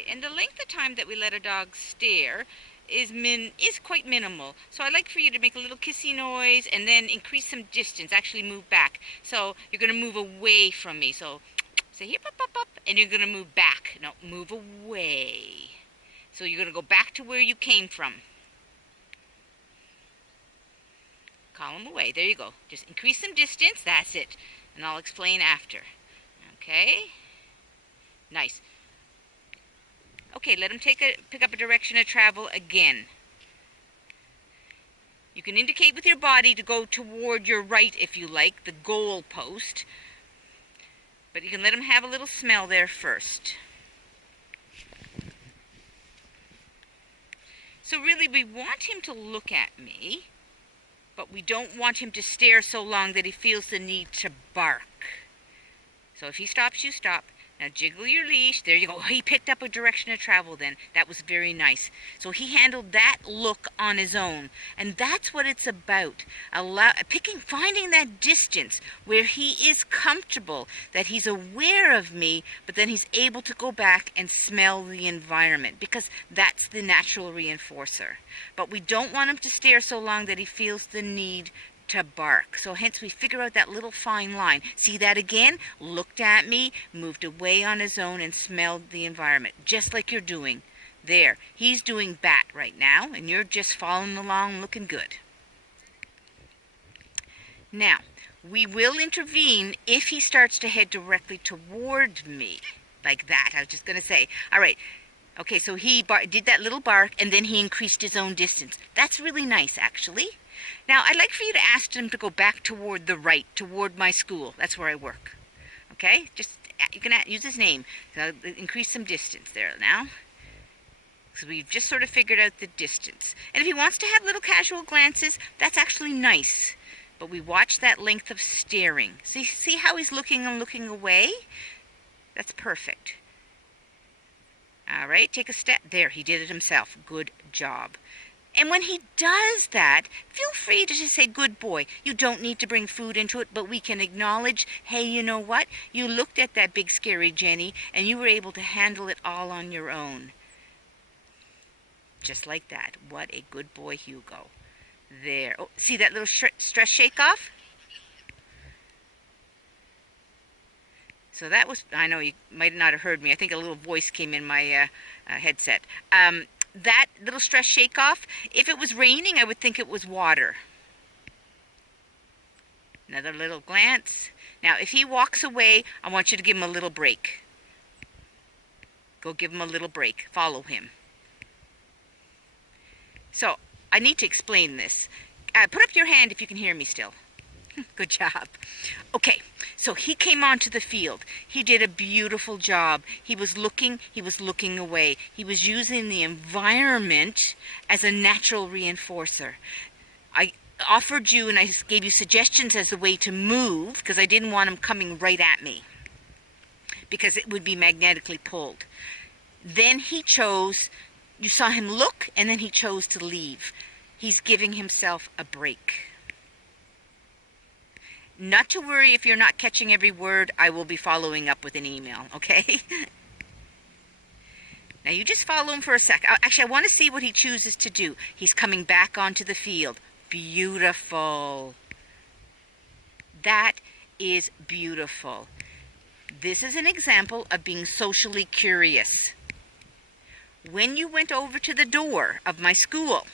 Right, and the length of time that we let a dog stare is quite minimal. So I like for you to make a little kissy noise and then increase some distance, actually move back. So you're going to move away from me. So say here, up, up, up, and you're going to move back. No, move away. So you're going to go back to where you came from. Call him away. There you go. Just increase some distance. That's it. And I'll explain after. Okay? Nice. Okay, let him pick up a direction of travel again. You can indicate with your body to go toward your right if you like, the goal post. But you can let him have a little smell there first. So really, we want him to look at me, but we don't want him to stare so long that he feels the need to bark. So if he stops, you stop. Now jiggle your leash. There you go. He picked up a direction of travel then. That was very nice. So he handled that look on his own. And that's what it's about. Finding that distance where he is comfortable, that he's aware of me, but then he's able to go back and smell the environment, because that's the natural reinforcer. But we don't want him to stare so long that he feels the need to bark. So hence we figure out that little fine line. See that again? Looked at me, moved away on his own, and smelled the environment, just like you're doing. There. He's doing BAT right now, and you're just following along looking good. Now, we will intervene if he starts to head directly toward me. Like that. I was just going to say. All right. Okay, so he did that little bark, and then he increased his own distance. That's really nice, actually. Now, I'd like for you to ask him to go back toward the right, toward my school. That's where I work. Okay? Just, you can use his name. So increase some distance there now. So we've just sort of figured out the distance. And if he wants to have little casual glances, that's actually nice. But we watch that length of staring. See how he's looking and looking away? That's perfect. All right, take a step. There, he did it himself. Good job. And when he does that, feel free to just say, good boy. You don't need to bring food into it, but we can acknowledge, hey, you know what? You looked at that big scary Jenny, and you were able to handle it all on your own. Just like that. What a good boy, Hugo. There. Oh, see that little stress shake off? So that was, I know you might not have heard me. I think a little voice came in my headset. That little stress shake off, if it was raining, I would think it was water. Another little glance. Now, if he walks away, I want you to give him a little break. Go give him a little break. Follow him. So, I need to explain this. Put up your hand if you can hear me still. Good job. Okay, so he came onto the field. He did a beautiful job. He was looking away. He was using the environment as a natural reinforcer. I offered you and I gave you suggestions as the way to move, because I didn't want him coming right at me, because it would be magnetically pulled. Then he chose, you saw him look, and then he chose to leave. He's giving himself a break. Not to worry if you're not catching every word. I will be following up with an email, okay? Now you just follow him for a sec. Actually, I want to see what he chooses to do. He's coming back onto the field. Beautiful. That is beautiful. This is an example of being socially curious. When you went over to the door of my school,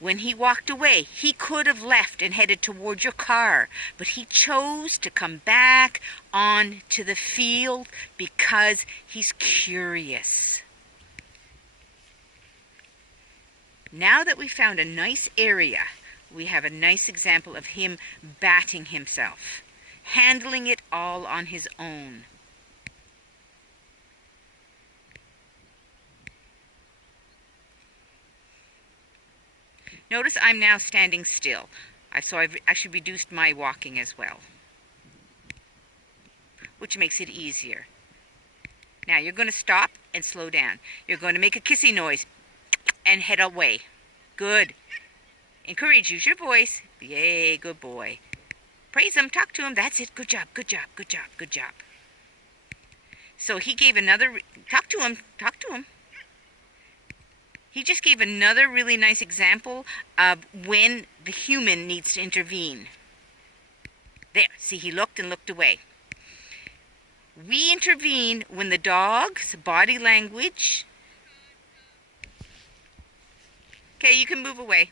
when he walked away, he could have left and headed toward your car, but he chose to come back onto the field because he's curious. Now that we found a nice area, we have a nice example of him batting himself, handling it all on his own. Notice I'm now standing still, so I've actually reduced my walking as well, which makes it easier. Now you're going to stop and slow down. You're going to make a kissy noise and head away. Good. Encourage, use your voice. Yay, good boy. Praise him, talk to him. That's it. Good job, good job, good job, good job. So he gave another, talk to him, talk to him. He just gave another really nice example of when the human needs to intervene. There, see, he looked and looked away. We intervene when the dog's body language... Okay, you can move away.